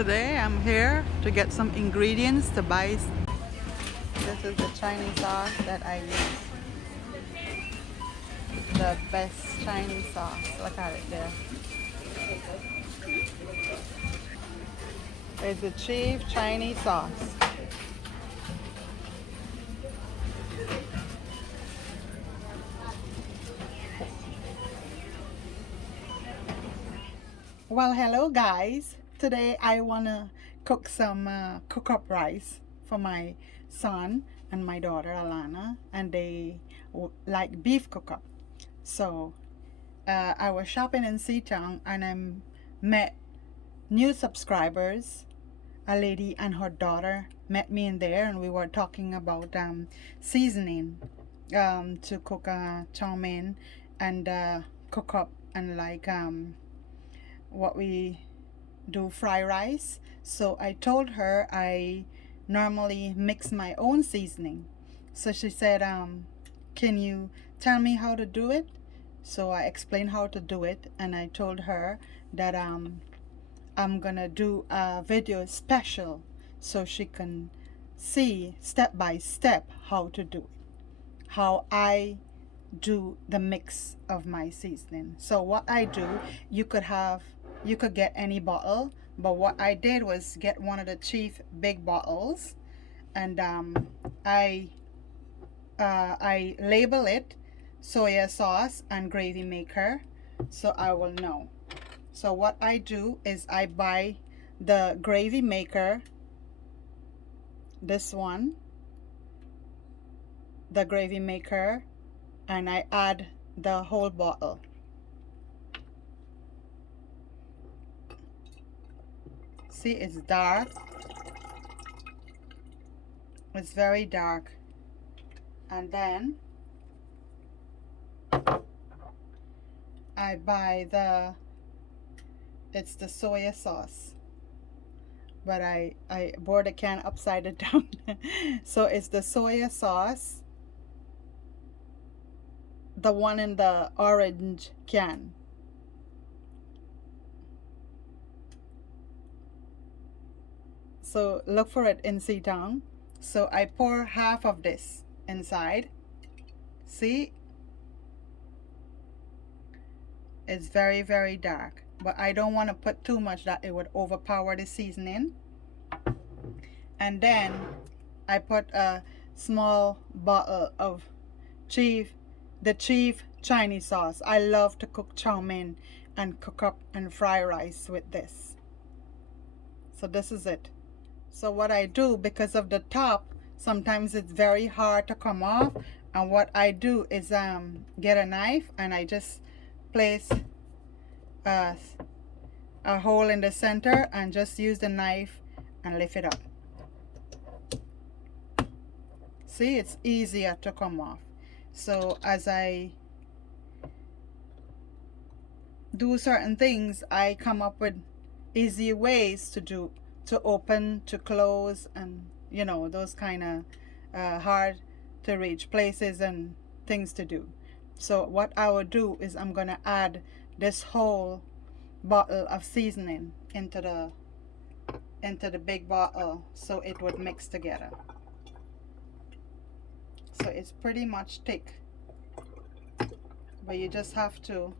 Today I'm here to get some ingredients to buy. This is the Chinese sauce that I use. The best Chinese sauce. Look at it there. It's the chief Chinese sauce. Well, hello guys. Today I wanna cook some cook-up rice for my son and my daughter Alana, and they like beef cook-up. So I was shopping in Seatown and I met new subscribers. A lady and her daughter met me in there, and we were talking about seasoning to cook chow mein and cook up, and like what we do fry rice. So I told her I normally mix my own seasoning. So she said, can you tell me how to do it? So I explained how to do it, and I told her that I'm gonna do a video special so she can see step by step how to do it, how I do the mix of my seasoning. So what I do, you could get any bottle, but what I did was get one of the chief big bottles, and I label it soya sauce and gravy maker, so I will know. So what I do is I buy the gravy maker, this one, the gravy maker, and I add the whole bottle. See, it's dark. It's very dark. And then I buy it's the soya sauce, but I poured the can upside it down. So it's the soya sauce, the one in the orange can. So look for it in Seatown. So I pour half of this inside. See, it's very, very dark, but I don't want to put too much that it would overpower the seasoning. And then I put a small bottle of the chief Chinese sauce. I love to cook chow mein and cook up and fry rice with this. So this is it. So what I do, because of the top, sometimes it's very hard to come off, and what I do is get a knife and I just place a hole in the center and just use the knife and lift it up. See, it's easier to come off. So as I do certain things, I come up with easy ways to open, to close, and you know, those kind of hard to reach places and things to do. So what I will do is I'm gonna add this whole bottle of seasoning into the big bottle, so it would mix together. So it's pretty much thick, but you just have to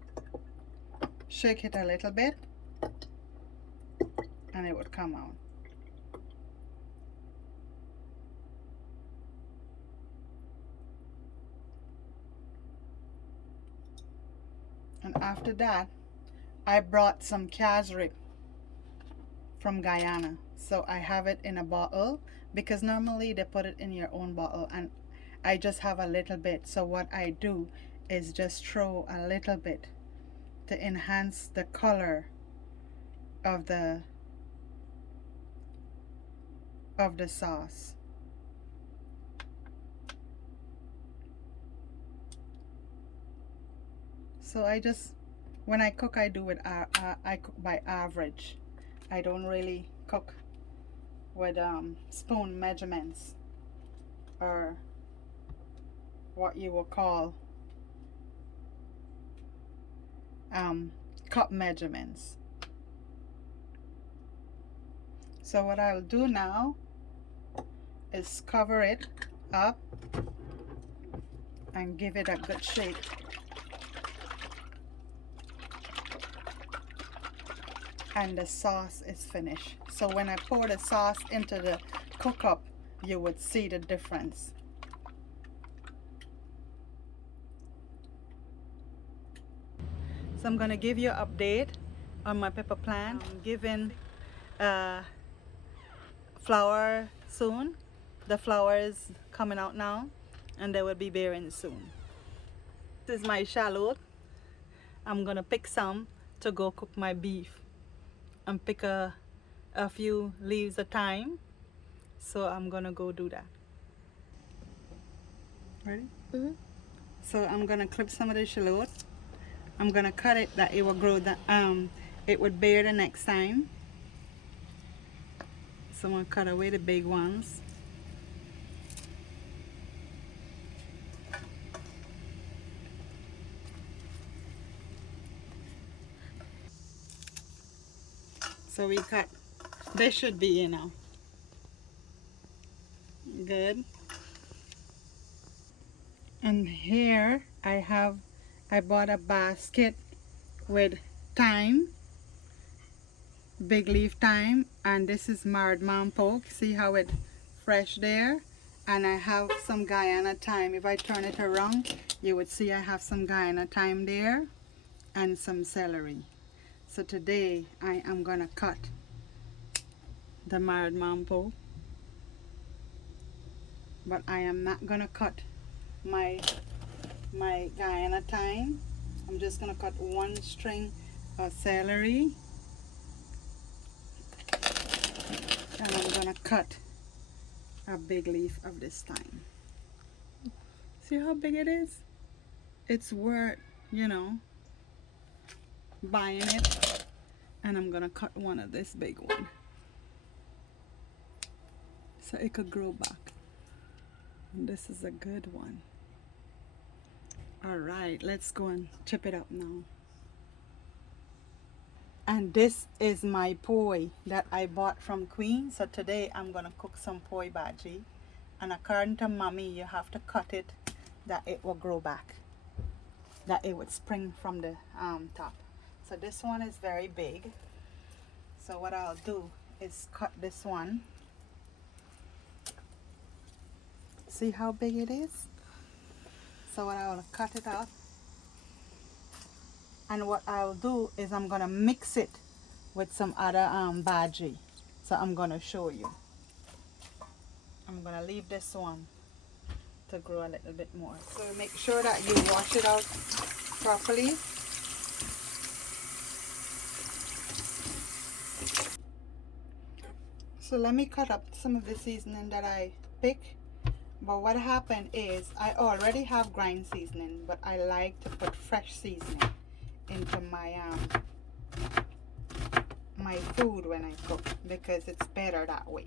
shake it a little bit and it would come out. And after that, I brought some cashew from Guyana. So I have it in a bottle, because normally they put it in your own bottle, and I just have a little bit. So what I do is just throw a little bit to enhance the color of the sauce. So I just, when I cook, I do it, I cook by average. I don't really cook with spoon measurements, or what you will call cup measurements. So what I'll do now is cover it up and give it a good shake. And the sauce is finished. So when I pour the sauce into the cook up, you would see the difference. So I'm gonna give you an update on my pepper plant. I'm giving flower soon. The flower is coming out now and they will be bearing soon. This is my shallot. I'm gonna pick some to go cook my beef and pick a few leaves at a time. So I'm gonna go do that. Ready? Mm-hmm. So I'm gonna clip some of the shallot. I'm gonna cut it that it will grow, it would bear the next time. So I'm gonna cut away the big ones. So we cut, this should be, you know, good. And here I bought a basket with thyme, big leaf thyme, and this is Mardman pork. See how it fresh there? And I have some Guyana thyme. If I turn it around, you would see I have some Guyana thyme there and some celery. So today I am gonna cut the Mardman pork, but I am not gonna cut my Guyana thyme. I'm just gonna cut one string of celery, and I'm gonna cut a big leaf of this thyme. See how big it is? It's worth, you know, buying it. And I'm gonna cut one of this big one so it could grow back. And this is a good one. All right, let's go and chip it up now. And this is my poi that I bought from Queen. So today I'm gonna cook some poi bhaji. And according to mommy, you have to cut it that it will grow back, that it would spring from the top. So this one is very big. So what I'll do is cut this one. See how big it is? So what I'll cut it off. And what I'll do is I'm gonna mix it with some other bhaji. So I'm gonna show you. I'm gonna leave this one to grow a little bit more. So make sure that you wash it out properly. So let me cut up some of the seasoning that I pick. But what happened is I already have grind seasoning, but I like to put fresh seasoning into my my food when I cook, because it's better that way.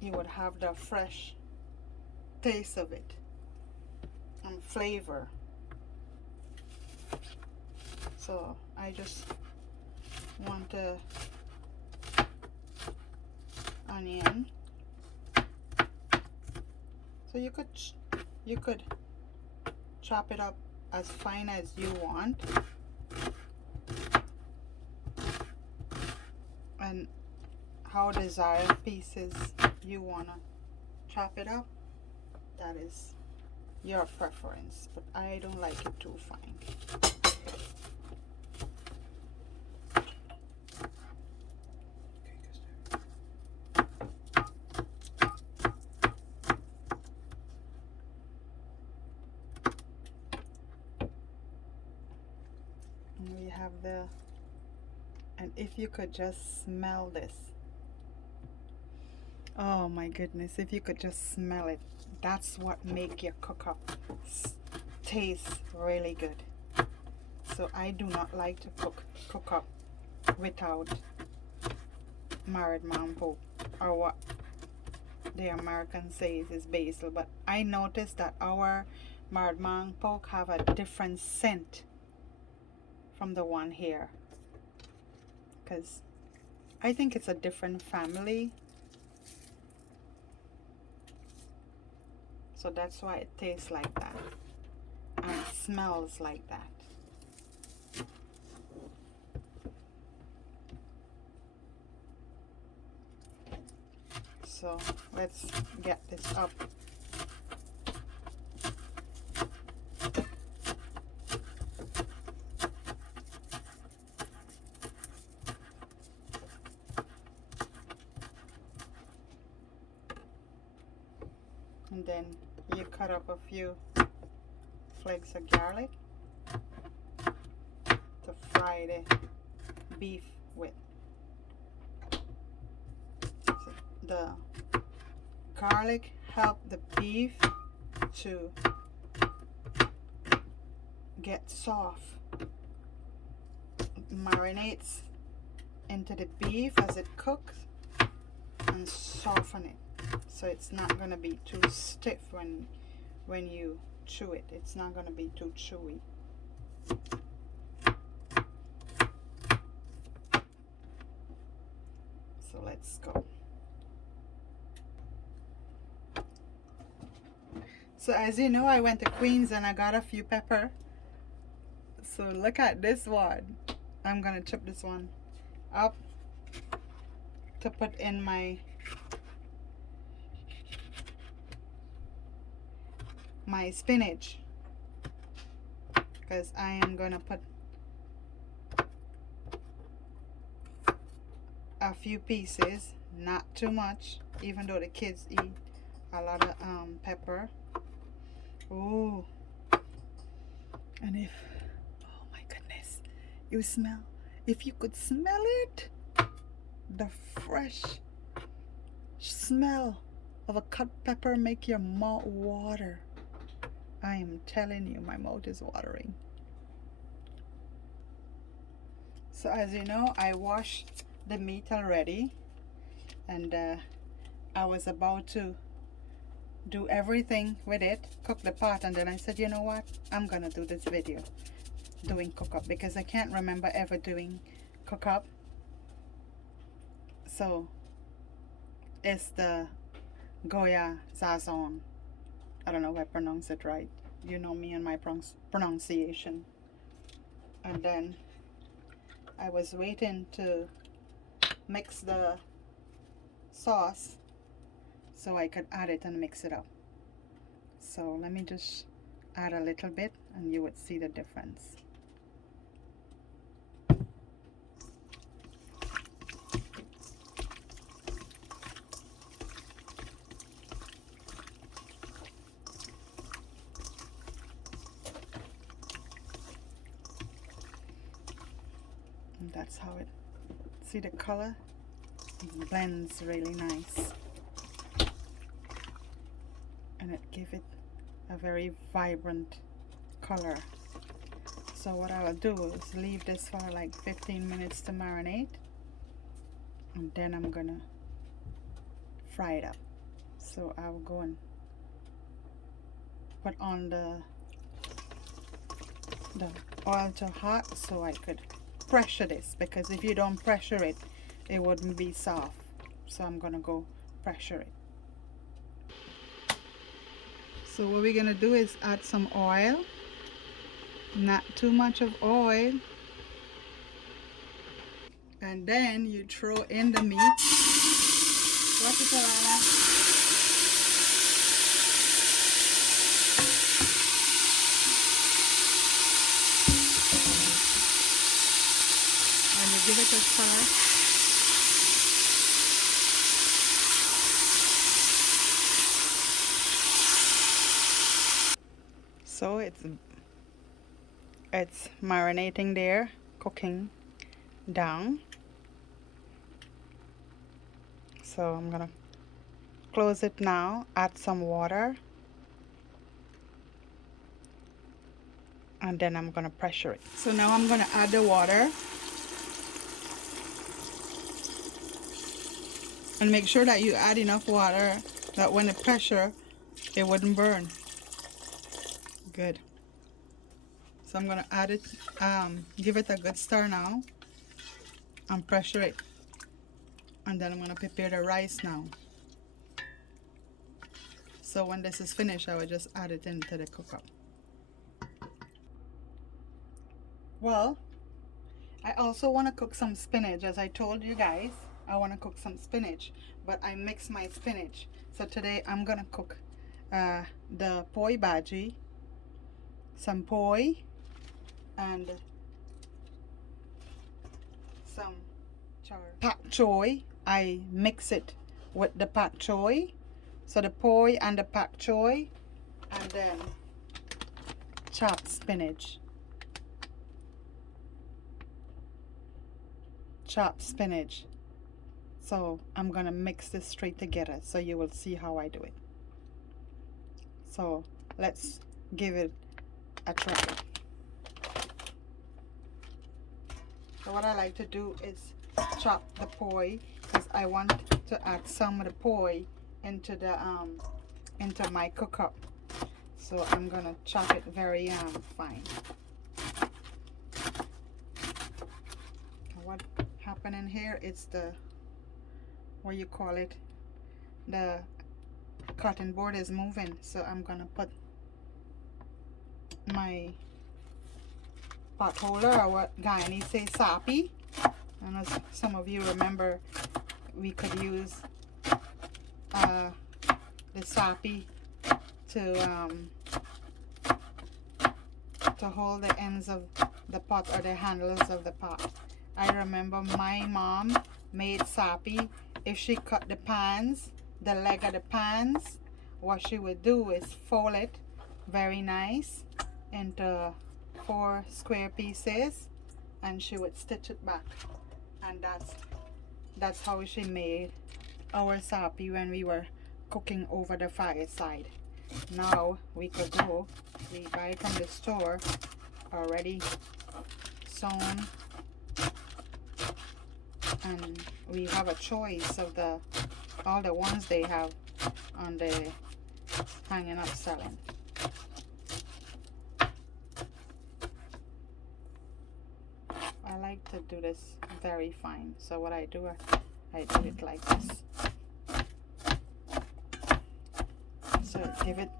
You would have the fresh taste of it and flavor. So I just want to onion. So you could chop it up as fine as you want, and how desired pieces you wanna chop it up, that is your preference, but I don't like it too fine. We have and if you could just smell this, oh my goodness, if you could just smell it, that's what make your cook up taste really good. So I do not like to cook up without Mardman pork, or what the American says is basil, but I noticed that our Mardman pork have a different scent from the one here, because I think it's a different family. So that's why it tastes like that and smells like that. So let's get this up. And then you cut up a few flakes of garlic to fry the beef with. So the garlic help the beef to get soft. It marinates into the beef as it cooks and soften it. So it's not going to be too stiff when you chew it. It's not going to be too chewy. So let's go. So as you know, I went to Queens and I got a few pepper. So look at this one. I'm going to chop this one up to put in my spinach, because I am gonna put a few pieces, not too much, even though the kids eat a lot of pepper. Ooh, and if, oh my goodness, you smell, if you could smell it, the fresh smell of a cut pepper make your mouth water. I am telling you, my mouth is watering. So as you know, I washed the meat already, and I was about to do everything with it, cook the pot, and then I said, you know what, I'm gonna do this video doing cook up, because I can't remember ever doing cook up. So it's the Guyanese. I don't know if I pronounce it right. You know me and my pronunciation. And then I was waiting to mix the sauce so I could add it and mix it up. So let me just add a little bit and you would see the difference. And that's how it, see the color? It blends really nice. And it gives it a very vibrant color. So what I'll do is leave this for like 15 minutes to marinate, and then I'm gonna fry it up. So I'll go and put on the oil to hot so I could pressure this, because if you don't pressure it, it wouldn't be soft. So I'm gonna go pressure it. So what we're gonna do is add some oil, not too much of oil, and then you throw in the meat. Watch it, Alana. And you give it a stir. So it's marinating there, cooking down. So I'm gonna close it now, add some water, and then I'm gonna pressure it. So now I'm gonna add the water and make sure that you add enough water that when it pressure, it wouldn't burn. Good. So I'm gonna add it, give it a good stir now and pressure it And then I'm going to prepare the rice now. So when this is finished, I will just add it into the cook-up. Well, I also want to cook some spinach. As I told you guys, I want to cook some spinach, but I mix my spinach. So today I'm going to cook the poi bhaji, some poi, and some pak choy. I mix it with the pak choy. So the poi and the pak choy, and then chopped spinach. Chopped spinach. So I'm gonna mix this straight together so you will see how I do it. So let's give it a try. So what I like to do is chop the poi, because I want to add some of the poi into the into my cook-up. So I'm gonna chop it very fine. What happening here is the, what you call it, the cutting board is moving, so I'm gonna put my pot holder, or what Guyanese say, sapi. I know some of you remember we could use the sapi to hold the ends of the pot, or the handles of the pot. I remember my mom made sapi. If she cut the pans, the leg of the pans, what she would do is fold it very nice into 4 square pieces, and she would stitch it back, and that's how she made our sapi when we were cooking over the fireside. Now we could go, we buy it from the store already sewn, and we have a choice of all the ones they have on the hanging up selling. I like to do this very fine, so what I do it like this. So give it,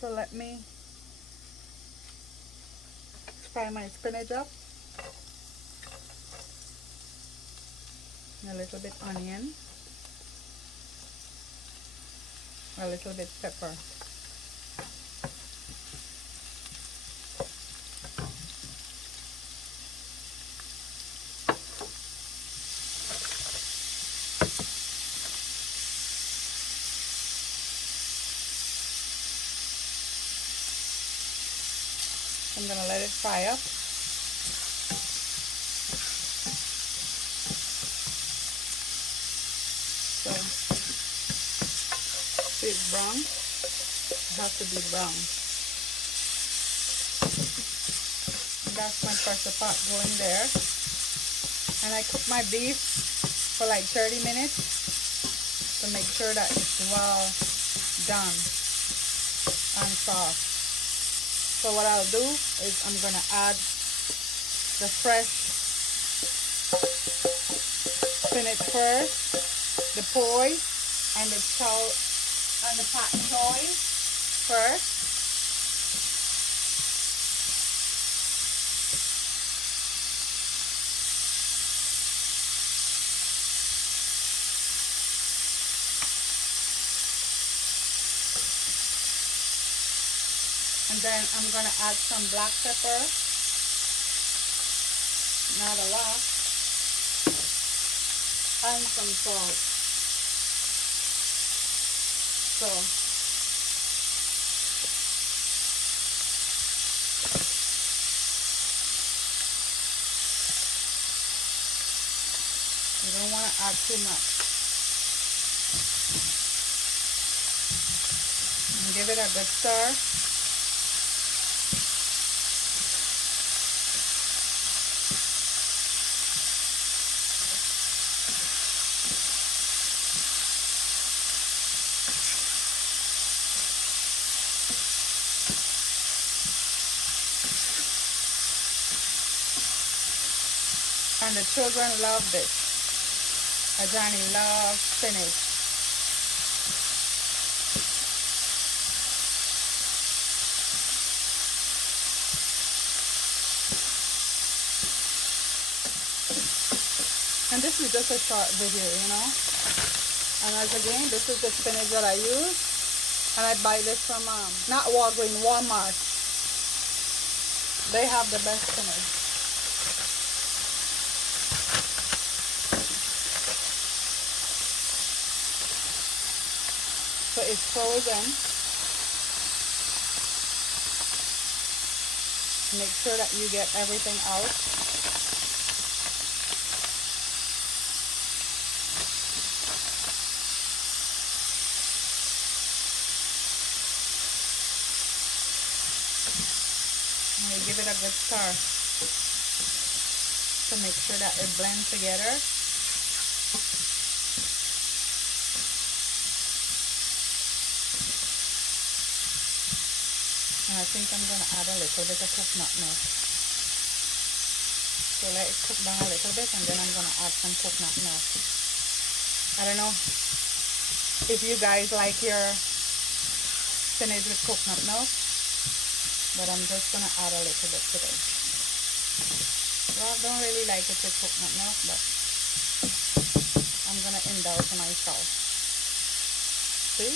so let me fry my spinach up, a little bit onion, a little bit pepper. I'm gonna let it fry up. So it's brown. It has to be brown. And that's my pressure pot going there. And I cook my beef for like 30 minutes to make sure that it's well done and soft. So what I'll do is I'm gonna add the fresh spinach first, the poi and the chow and the pak choy first. And then I'm going to add some black pepper, not a lot, and some salt. So you don't want to add too much. And give it a good stir. And the children love this. Johnny loves spinach. And this is just a short video, you know. And as again, this is the spinach that I use. And I buy this from, not Walgreens, Walmart. They have the best spinach. So it's frozen. Make sure that you get everything out. And you give it a good stir to make sure that it blends together. And I think I'm going to add a little bit of coconut milk. So let it cook down a little bit and then I'm going to add some coconut milk. I don't know if you guys like your spinach with coconut milk, but I'm just going to add a little bit today. Well, I don't really like it with coconut milk, but I'm going to indulge myself. See?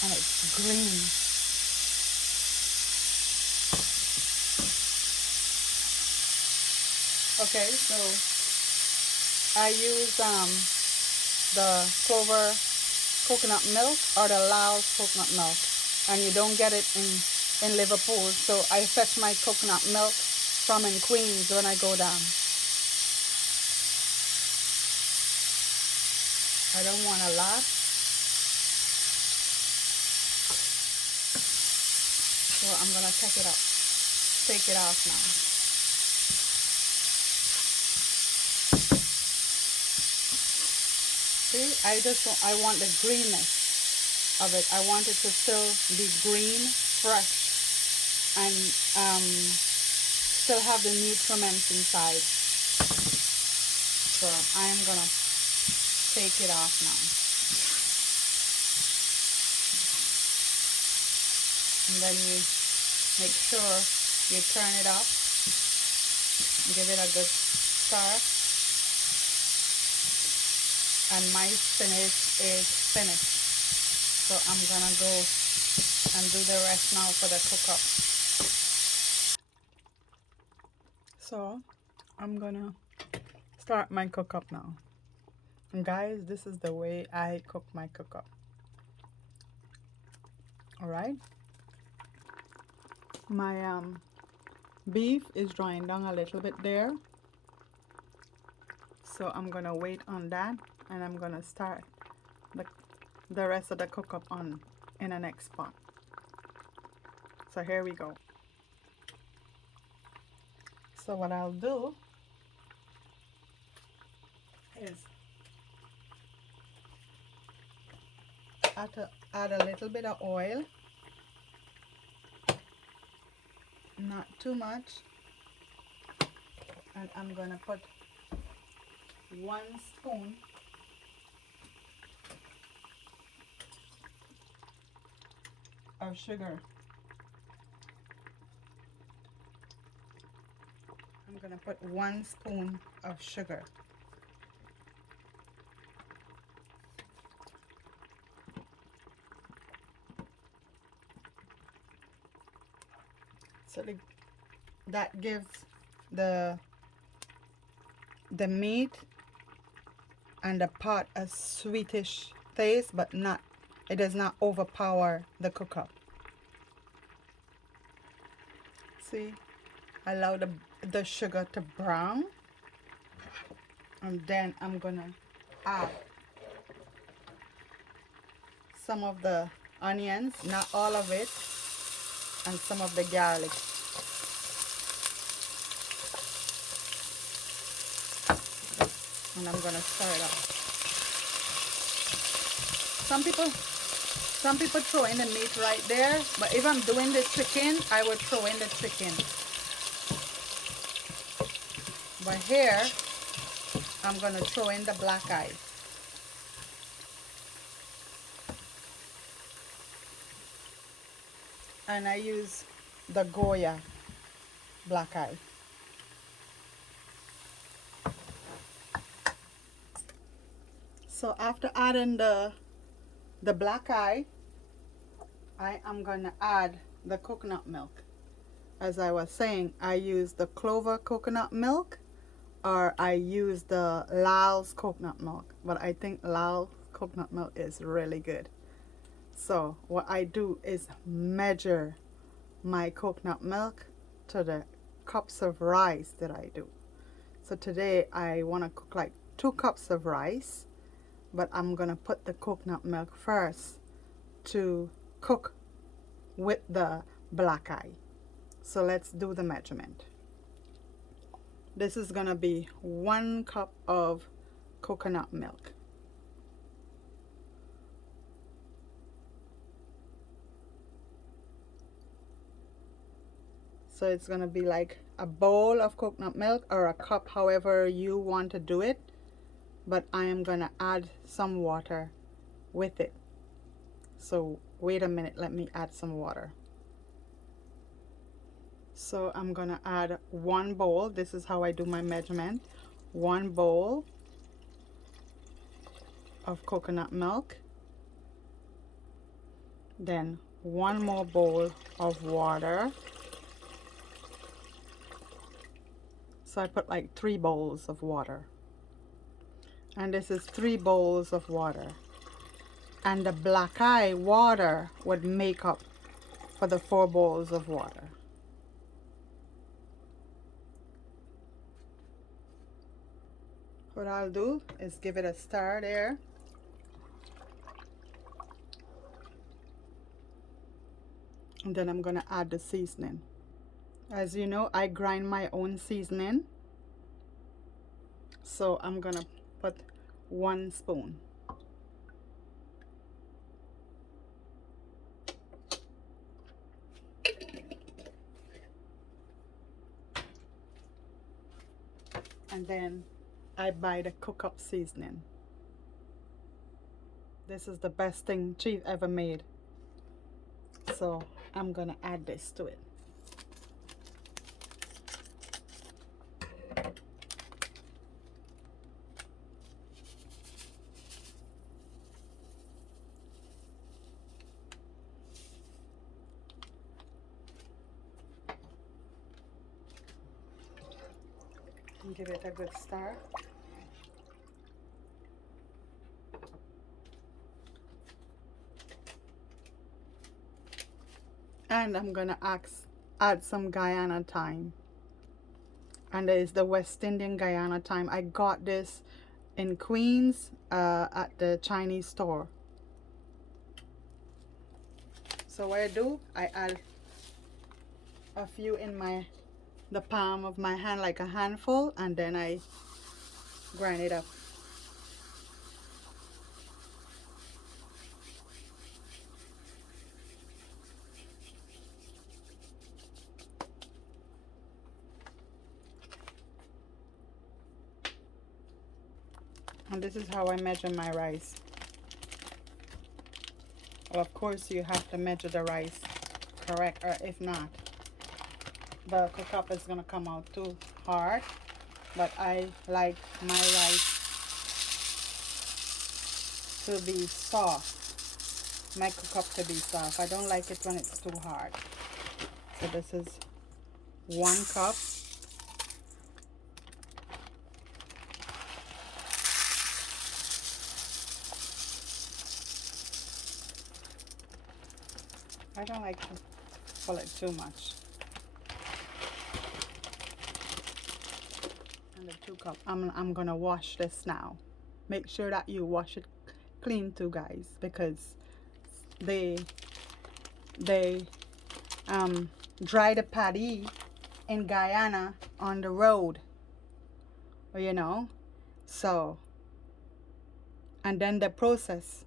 And it's green. Okay, so I use the Clover coconut milk or the Laos coconut milk, and you don't get it in Liverpool. So I fetch my coconut milk from in Queens when I go down. I don't want a lot. So I'm gonna take it off now. See, I want the greenness of it. I want it to still be green, fresh, and still have the nutrients inside. So I am gonna take it off now. And then you make sure you turn it up, give it a good stir. And my spinach is finished. So I'm gonna go and do the rest now for the cook up. So I'm gonna start my cook up now. And guys, this is the way I cook my cook up. Alright. My beef is drying down a little bit there. So I'm gonna wait on that. And I'm gonna start the rest of the cook up in the next pot. So here we go. So what I'll do is add a little bit of oil, not too much, and I'm gonna put 1 spoon of sugar. I'm gonna put 1 spoon of sugar. So that gives the meat and the pot a sweetish taste, but it does not overpower the cook up. See, allow the sugar to brown, and then I'm gonna add some of the onions, not all of it, and some of the garlic. And I'm gonna stir it up. Some people throw in the meat right there, but if I'm doing the chicken, I would throw in the chicken. But here, I'm going to throw in the black eye. And I use the Goya black eye. So after adding the black eye, I am going to add the coconut milk. As I was saying, I use the Clover coconut milk, or I use the Laos coconut milk, but I think Laos coconut milk is really good. So what I do is measure my coconut milk to the cups of rice that I do. So today I want to cook like 2 cups of rice, but I'm going to put the coconut milk first to cook with the black eye. So let's do the measurement. This is going to be 1 cup of coconut milk. So it's going to be like a bowl of coconut milk, or a cup, however you want to do it. But I am going to add some water with it. So wait a minute, let me add some water. So I'm going to add 1 bowl. This is how I do my measurement. 1 bowl of coconut milk. Then 1 more bowl of water. So I put like 3 bowls of water. And this is 3 bowls of water. And the black eye water would make up for the 4 bowls of water. What I'll do is give it a stir there. And then I'm going to add the seasoning. As you know, I grind my own seasoning. So I'm going to put 1 spoon. And then I buy the cook-up seasoning. This is the best thing Chief ever made. So I'm going to add this to it. And give it a good stir. And I'm gonna add some Guyana thyme. And there is the West Indian Guyana thyme. I got this in Queens at the Chinese store. So what I do, I add a few in the palm of my hand, like a handful, and then I grind it up. And this is how I measure my rice. Well, of course you have to measure the rice correct, or if not, the cook-up is going to come out too hard. But I like my rice to be soft, my cook-up to be soft. I don't like it when it's too hard. So this is 1 cup. I don't like to pull it too much. And the 2 cup. I'm gonna wash this now. Make sure that you wash it clean too, guys, because they dry the paddy in Guyana on the road, you know. So, and then the process,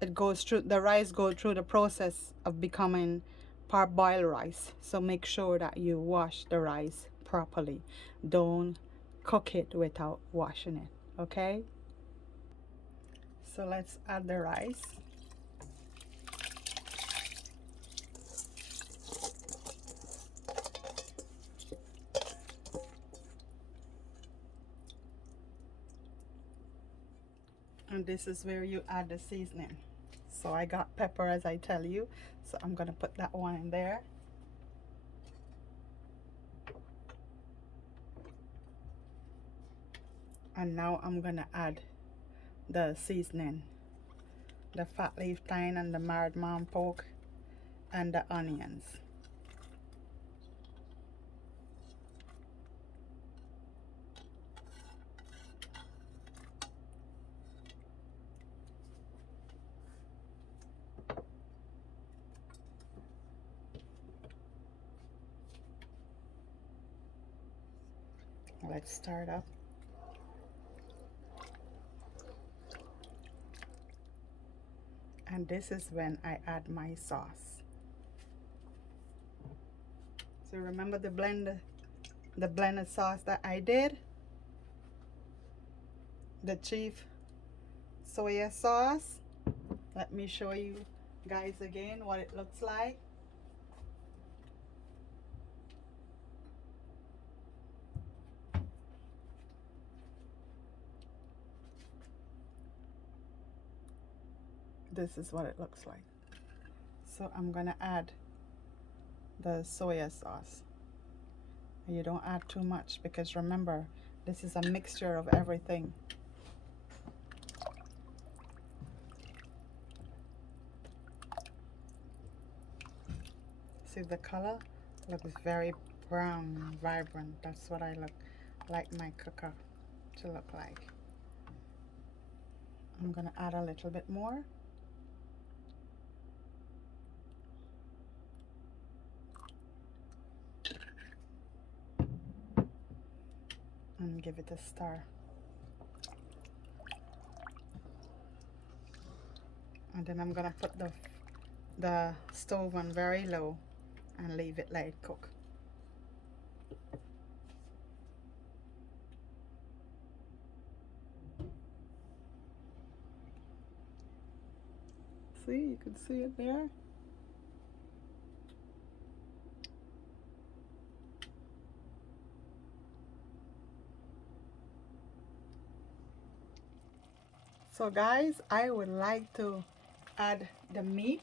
it goes through, the rice goes through the process of becoming parboiled rice. So make sure that you wash the rice properly. Don't cook it without washing it, okay? So let's add the rice. And this is where you add the seasoning. So I got pepper, as I tell you, so I'm gonna put that one in there. And now I'm gonna add the seasoning, the fat leaf thyme and the marred mom pork and the onions. Let's start up. And this is when I add my sauce. So remember the blended sauce that I did? The chief soya sauce. Let me show you guys again what it looks like. This is what it looks like. So I'm gonna add the soya sauce. You don't add too much because remember, this is a mixture of everything. See, the color looks very brown, vibrant. That's what I like my cooker to look like. I'm gonna add a little bit more. And give it a stir. And then I'm gonna put the stove on very low and leave it let it cook. See, you can see it there. So guys, I would like to add the meat,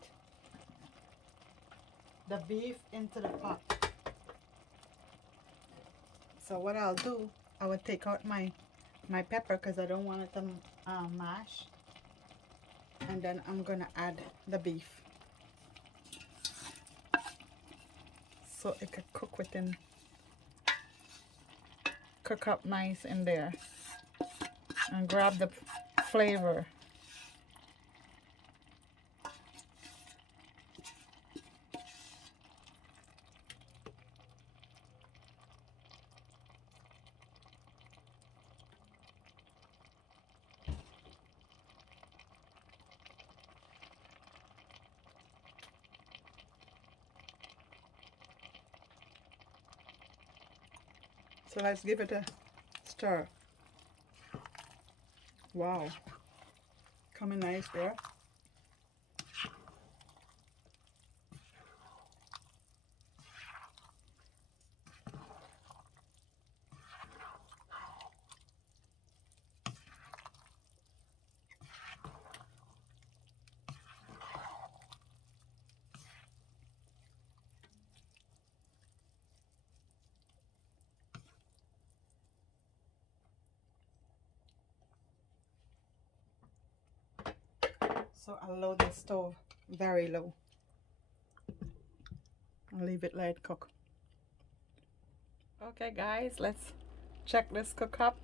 the beef, into the pot. So what I'll do, I will take out my pepper because I don't want it to mash. And then I'm gonna add the beef. So it could cook up nice in there. And grab the flavor. So let's give it a stir. Wow, coming nice there. So I'll load the stove very low and leave it let it cook. Okay guys, let's check this cook up.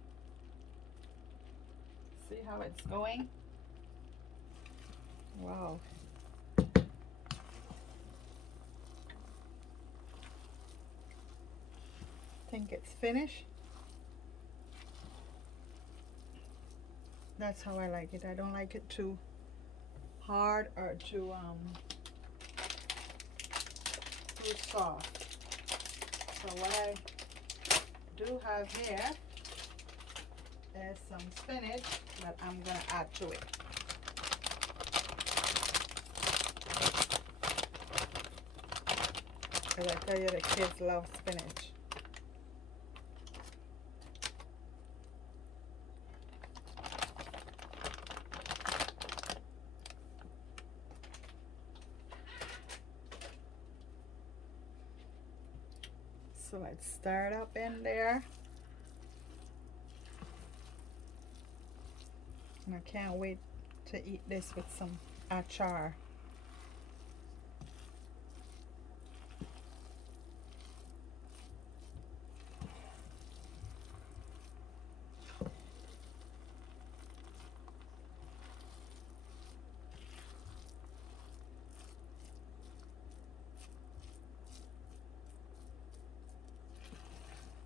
See how it's going. Wow. Think it's finished. That's how I like it. I don't like it too hard or too soft. So what I do have here There's some spinach that I'm gonna add to it. Because I tell you, the kids love spinach. So let's stir it up in there. And I can't wait to eat this with some achar.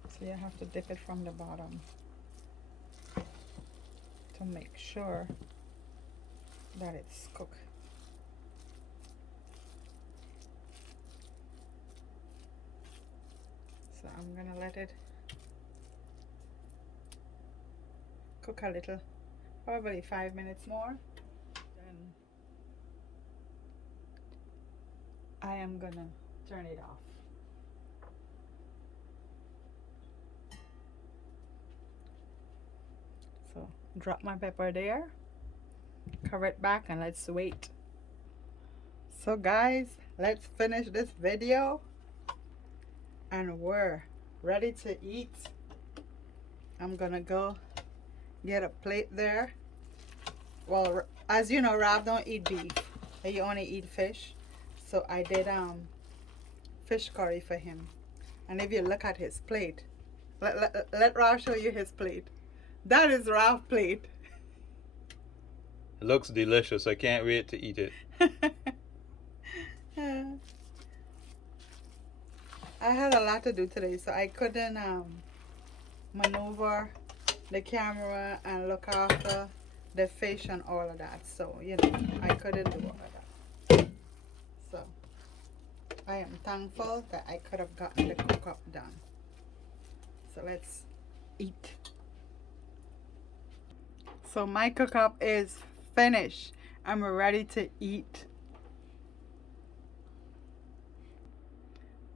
So you have to dip it from the bottom to make sure that it's cooked. So I'm gonna let it cook a little, probably 5 minutes more. Then I am gonna turn it off. So drop my pepper there, cover it back, and let's wait. So guys, let's finish this video and we're ready to eat. I'm gonna go get a plate there. Well, as you know, Rob don't eat beef. He only eat fish. So I did fish curry for him. And if you look at his plate, let Rob show you his plate. That is Rob's plate. It looks delicious. I can't wait to eat it. I had a lot to do today, so I couldn't maneuver the camera and look after the fish and all of that. So, you know, I couldn't do all of that. So, I am thankful that I could have gotten the cook-up done. So, let's eat. So, my cook-up is finished. I'm ready to eat.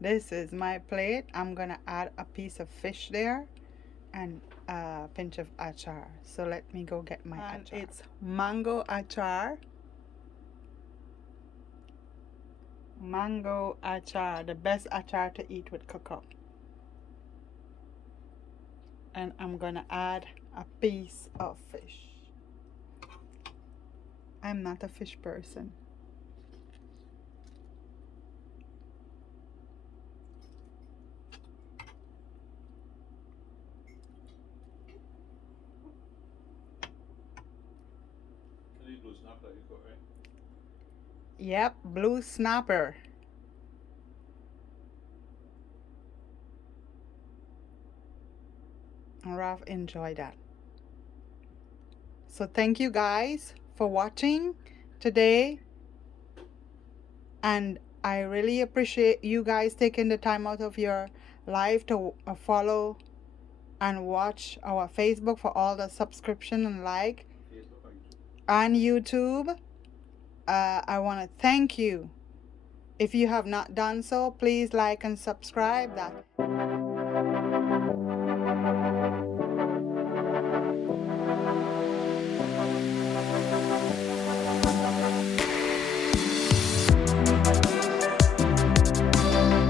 This is my plate. I'm gonna add a piece of fish there and a pinch of achar. So let me go get my achar. It's mango achar. Mango achar, the best achar to eat with cook-up. And I'm gonna add a piece of fish. I'm not a fish person. Blue snapper you got, right? Yep, blue snapper. And Ralph enjoyed that. So thank you guys for watching today. And I really appreciate you guys taking the time out of your life to follow and watch our Facebook for all the subscription and like. On YouTube. I want to thank you. If you have not done so, please like and subscribe that.